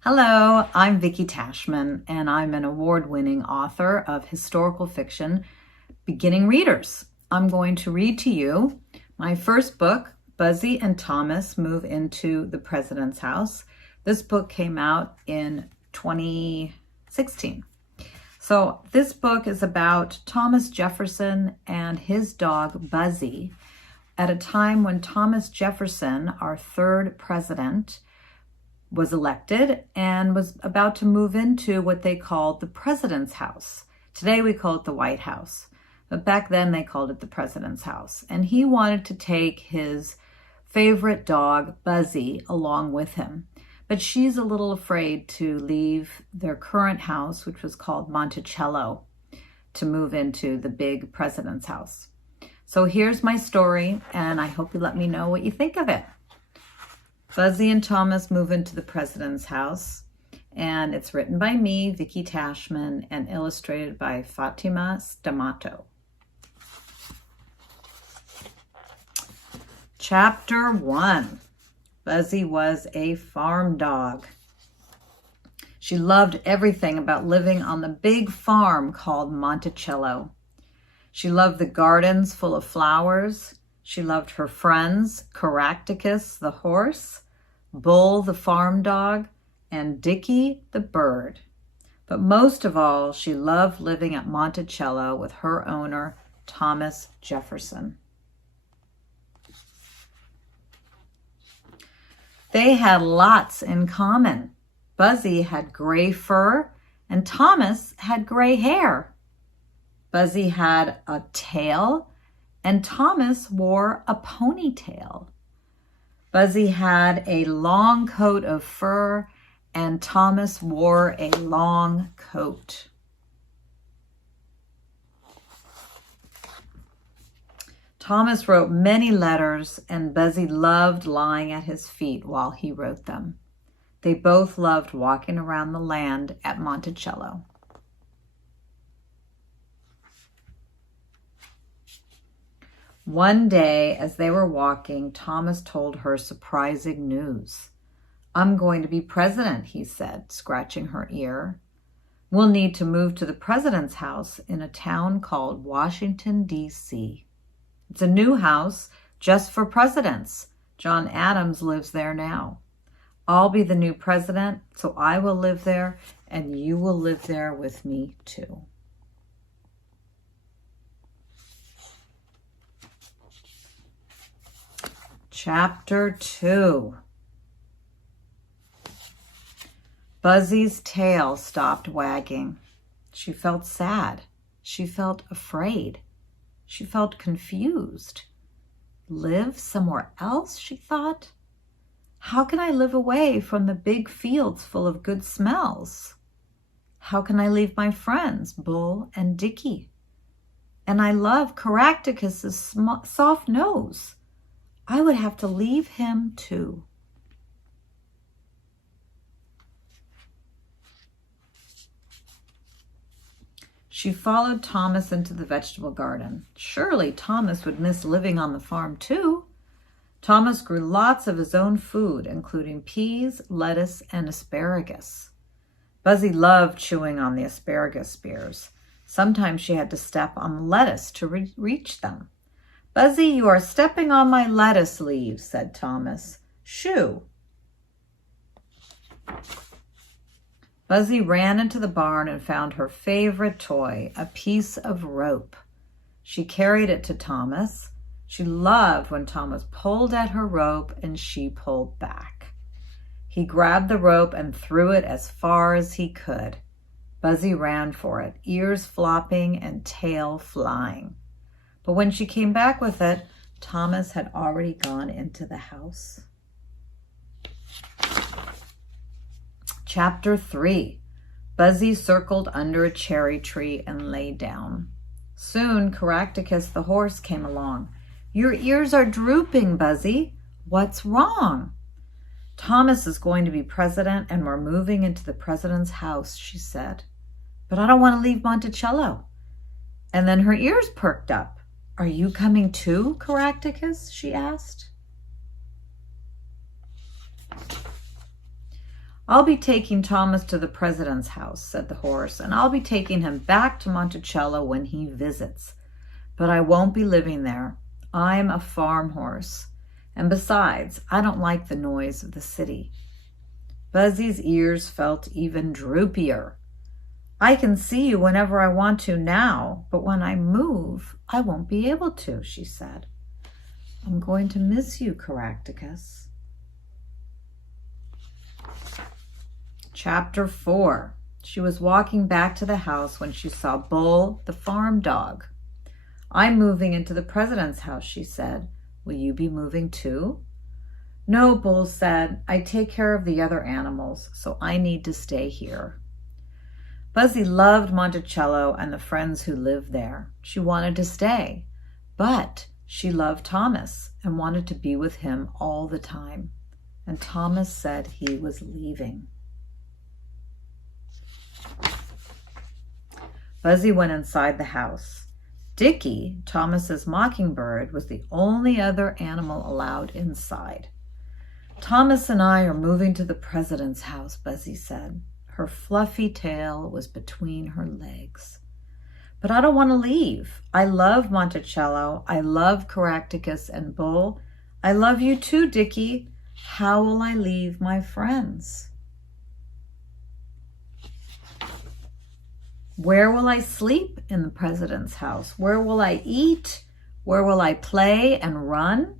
Hello, I'm Vicki Tashman, and I'm an award-winning author of historical fiction, beginning readers. I'm going to read to you my first book, Buzzy and Thomas Move into the President's House. This book came out in 2016. So this book is about Thomas Jefferson and his dog, Buzzy, at a time when Thomas Jefferson, our third president, was elected and was about to move into what they called the President's House. Today we call it the White House, but back then they called it the President's House. And he wanted to take his favorite dog, Buzzy, along with him. But she's a little afraid to leave their current house, which was called Monticello, to move into the big President's House. So here's my story, and I hope you let me know what you think of it. Buzzy and Thomas move into the President's House, and it's written by me, Vicki Tashman, and illustrated by Fatima Stamato. Chapter 1. Buzzy was a farm dog. She loved everything about living on the big farm called Monticello. She loved the gardens full of flowers. She loved her friends, Caractacus the horse, Bull the farm dog, and Dickie the bird. But most of all, she loved living at Monticello with her owner, Thomas Jefferson. They had lots in common. Buzzy had gray fur and Thomas had gray hair. Buzzy had a tail and Thomas wore a ponytail. Buzzy had a long coat of fur and Thomas wore a long coat. Thomas wrote many letters and Buzzy loved lying at his feet while he wrote them. They both loved walking around the land at Monticello. One day, as they were walking, Thomas told her surprising news. "I'm going to be president," he said, scratching her ear. "We'll need to move to the president's house in a town called Washington, D.C. It's a new house just for presidents. John Adams lives there now. I'll be the new president, so I will live there, and you will live there with me too." Chapter 2. Buzzy's tail stopped wagging. She felt sad. She felt afraid. She felt confused. Live somewhere else, she thought. How can I live away from the big fields full of good smells? How can I leave my friends, Bull and Dickie? And I love Caractacus's soft nose. I would have to leave him too. She followed Thomas into the vegetable garden. Surely Thomas would miss living on the farm too. Thomas grew lots of his own food, including peas, lettuce, and asparagus. Buzzy loved chewing on the asparagus spears. Sometimes she had to step on the lettuce to reach them. "Buzzy, you are stepping on my lettuce leaves," said Thomas. "Shoo." Buzzy ran into the barn and found her favorite toy, a piece of rope. She carried it to Thomas. She loved when Thomas pulled at her rope and she pulled back. He grabbed the rope and threw it as far as he could. Buzzy ran for it, ears flopping and tail flying. But when she came back with it, Thomas had already gone into the house. Chapter 3. Buzzy circled under a cherry tree and lay down. Soon Caractacus the horse came along. "Your ears are drooping, Buzzy. What's wrong?" "Thomas is going to be president and we're moving into the president's house," she said. "But I don't want to leave Monticello." And then her ears perked up. "Are you coming too, Caractacus?" she asked. I'll be taking Thomas to the president's house, said the horse, and I'll be taking him back to Monticello when he visits. But I won't be living there. I'm a farm horse. And besides, I don't like the noise of the city. Buzzy's ears felt even droopier. I can see you whenever I want to now, but when I move, I won't be able to, she said. I'm going to miss you, Caractacus. Chapter 4. She was walking back to the house when she saw Bull, the farm dog. I'm moving into the president's house, she said. Will you be moving too? No, Bull said. I take care of the other animals, so I need to stay here. Buzzy loved Monticello and the friends who lived there. She wanted to stay, but she loved Thomas and wanted to be with him all the time. And Thomas said he was leaving. Buzzy went inside the house. Dickie, Thomas's mockingbird, was the only other animal allowed inside. Thomas and I are moving to the president's house, Buzzy said. Her fluffy tail was between her legs. But I don't want to leave. I love Monticello. I love Caractacus and Bull. I love you too, Dickie. How will I leave my friends? Where will I sleep in the president's house? Where will I eat? Where will I play and run?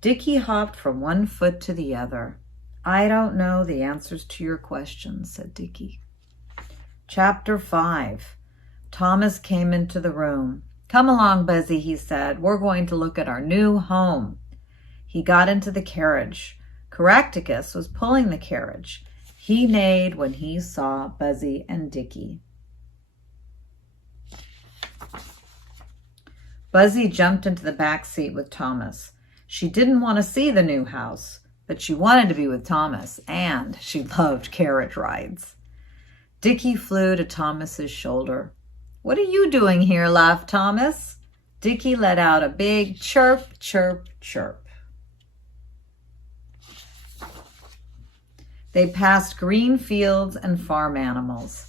Dickie hopped from one foot to the other. I don't know the answers to your questions, said Dickie. Chapter 5. Thomas came into the room. Come along, Buzzy, he said. We're going to look at our new home. He got into the carriage. Caractacus was pulling the carriage. He neighed when he saw Buzzy and Dickie. Buzzy jumped into the back seat with Thomas. She didn't want to see the new house, but she wanted to be with Thomas, and she loved carriage rides. Dickie flew to Thomas's shoulder. What are you doing here? Laughed Thomas. Dickie let out a big chirp, chirp, chirp. They passed green fields and farm animals.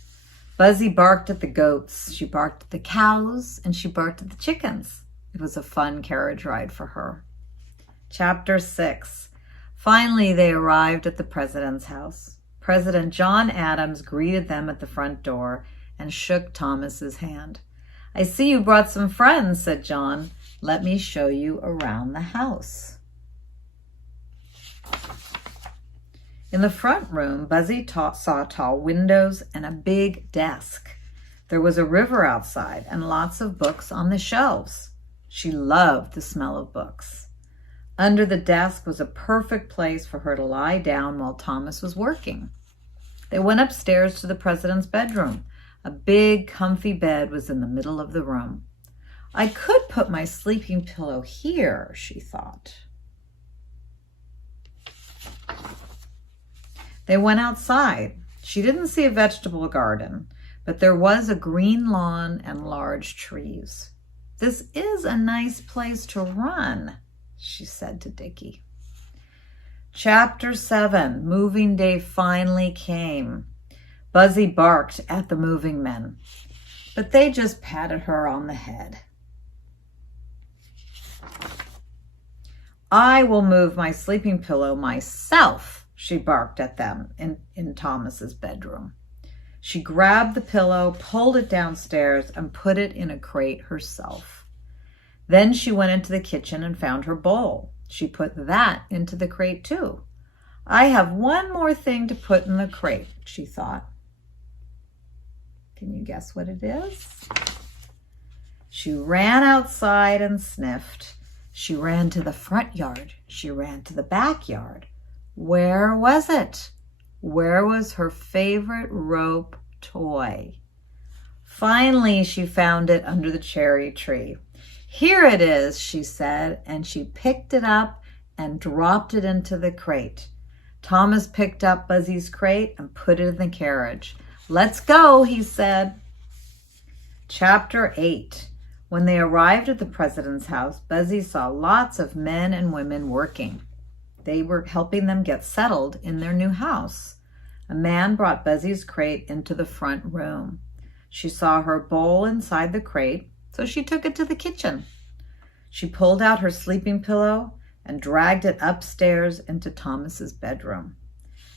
Buzzy barked at the goats, she barked at the cows, and she barked at the chickens. It was a fun carriage ride for her. Chapter 6. Finally, they arrived at the president's house. President John Adams greeted them at the front door and shook Thomas's hand. I see you brought some friends, said John. Let me show you around the house. In the front room, Buzzy saw tall windows and a big desk. There was a river outside and lots of books on the shelves. She loved the smell of books. Under the desk was a perfect place for her to lie down while Thomas was working. They went upstairs to the president's bedroom. A big, comfy bed was in the middle of the room. I could put my sleeping pillow here, she thought. They went outside. She didn't see a vegetable garden, but there was a green lawn and large trees. This is a nice place to run, she said to Dickie. Chapter 7. Moving day finally came. Buzzy barked at the moving men, but they just patted her on the head. I will move my sleeping pillow myself, she barked at them in Thomas's bedroom. She grabbed the pillow, pulled it downstairs, and put it in a crate herself. Then she went into the kitchen and found her bowl. She put that into the crate too. I have one more thing to put in the crate, she thought. Can you guess what it is? She ran outside and sniffed. She ran to the front yard. She ran to the backyard. Where was it? Where was her favorite rope toy? Finally, she found it under the cherry tree. Here it is, she said, and she picked it up and dropped it into the crate. Thomas picked up Buzzy's crate and put it in the carriage. Let's go, he said. Chapter 8. When they arrived at the president's house, Buzzy saw lots of men and women working. They were helping them get settled in their new house. A man brought Buzzy's crate into the front room. She saw her bowl inside the crate, so she took it to the kitchen. She pulled out her sleeping pillow and dragged it upstairs into Thomas's bedroom.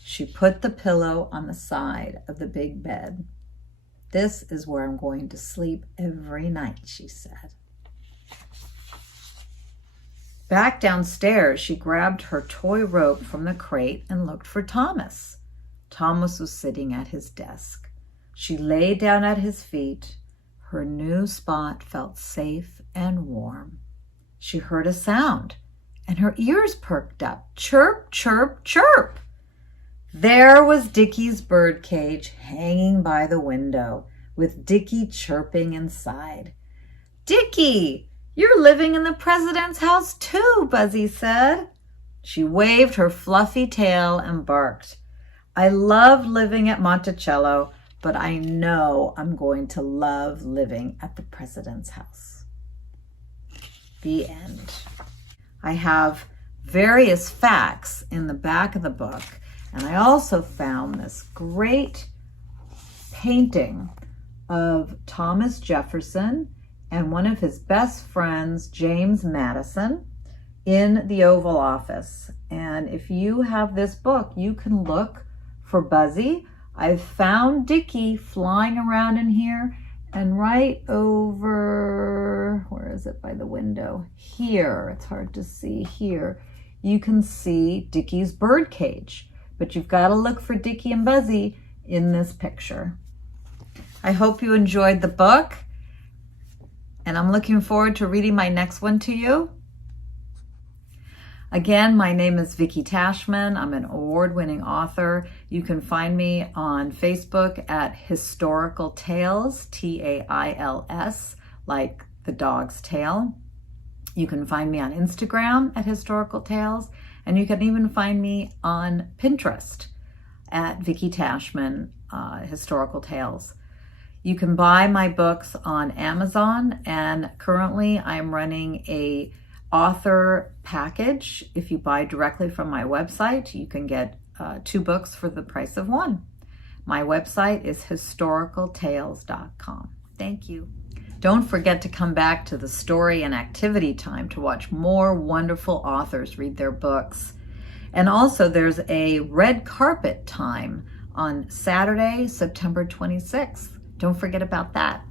She put the pillow on the side of the big bed. "This is where I'm going to sleep every night," she said. Back downstairs, she grabbed her toy rope from the crate and looked for Thomas. Thomas was sitting at his desk. She lay down at his feet. Her new spot felt safe and warm. She heard a sound, and her ears perked up. Chirp, chirp, chirp. There was Dickie's birdcage hanging by the window, with Dickie chirping inside. "Dickie, you're living in the president's house too," Buzzy said. She waved her fluffy tail and barked. "I love living at Monticello, but I know I'm going to love living at the president's house." The end. I have various facts in the back of the book, and I also found this great painting of Thomas Jefferson and one of his best friends, James Madison, in the Oval Office. And if you have this book, you can look for Buzzy. I've found Dickie flying around in here, and right over, where is it by the window? Here, it's hard to see here. You can see Dickie's birdcage, but you've got to look for Dickie and Buzzy in this picture. I hope you enjoyed the book, and I'm looking forward to reading my next one to you. Again, my name is Vicki Tashman. I'm an award-winning author. You can find me on Facebook at Historical Tales, T-A-I-L-S, like the dog's tail. You can find me on Instagram at Historical Tales, and you can even find me on Pinterest at Vicki Tashman, Historical Tales. You can buy my books on Amazon, and currently I'm running a author package. If you buy directly from my website, you can get 2 books for the price of 1. My website is historicaltales.com. Thank you. Don't forget to come back to the story and activity time to watch more wonderful authors read their books. And also there's a red carpet time on Saturday, September 26th. Don't forget about that.